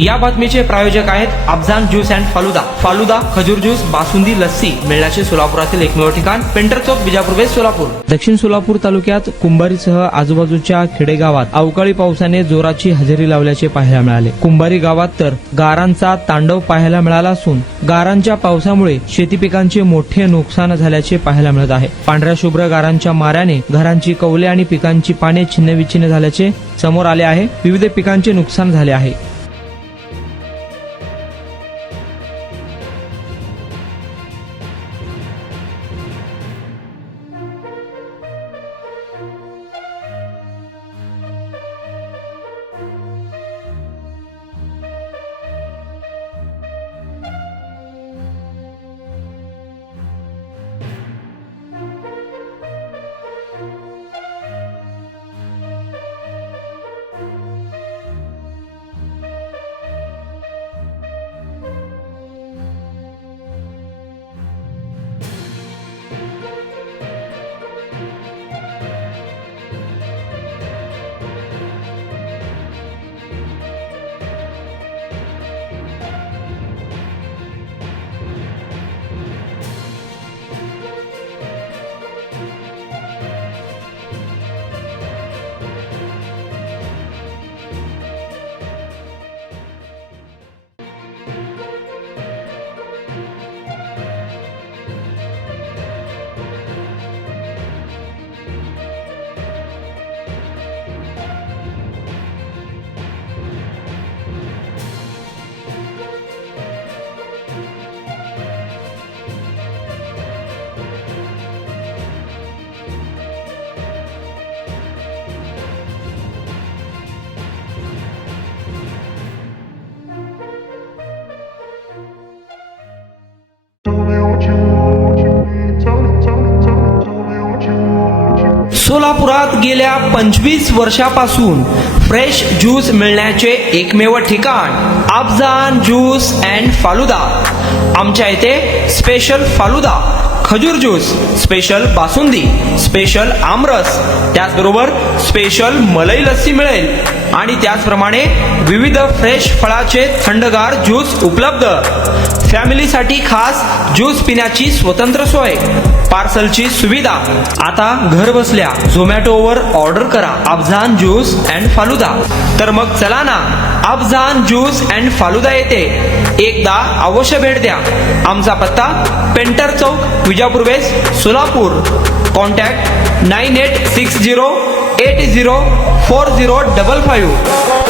या बातमीचे प्रायोजक आहेत अफजान ज्यूस अँड फालुदा. फालुदा, खजूर ज्यूस, बासुंदी, लस्सी मिळण्याचे सोलापुरातील एकमेव ठिकाण पेंटर चौक, बिजापूर वेस्ट, सोलापूर. दक्षिण सोलापूर तालुक्यात कुंभारीसह आजूबाजूच्या खेडेगावात अवकाळी पावसाने जोराची हजेरी लावल्याचे पाहायला मिळाले. कुंभारी गावात तर गारांचा तांडव पाहायला मिळाला असून गारांच्या पावसामुळे शेती पिकांचे मोठे नुकसान झाल्याचे पाहायला मिळत आहे. पांढऱ्या शुभ्र गारांच्या माऱ्याने घरांची कौले आणि पिकांची पाने छिन्नविच्छिन्न झाल्याचे समोर आले आहे. विविध पिकांचे नुकसान झाले आहे. सोलापुरात गेल्या 25 वर्षापासून फ्रेश ज्यूस मिळण्याचे एकमेव ठिकाण अफजान ज्यूस अँड फालुदा. आमच्या इथे स्पेशल फालुदा, खजूर ज्यूस, स्पेशल बासुंदी, स्पेशल आमरस, त्याचबरोबर स्पेशल मलई लस्सी मिळेल आणि त्याचप्रमाणे विविध फ्रेश फळाचे थंडगार ज्यूस उपलब्ध. फॅमिलीसाठी खास ज्यूस पिण्याची स्वतंत्र सोय, पार्सलची सुविधा. आता घर बसल्या झोमॅटोवर ऑर्डर करा अफजान ज्यूस अँड फालुदा. तर मग चला ना अफजान ज्यूस अँड फालुदा येथे एकदा अवश्य भेट द्या. आमचा पत्ता पेंटर चौक, बिजापूर वेस्ट, सोलापूर. कॉन्टॅक्ट 9860804055.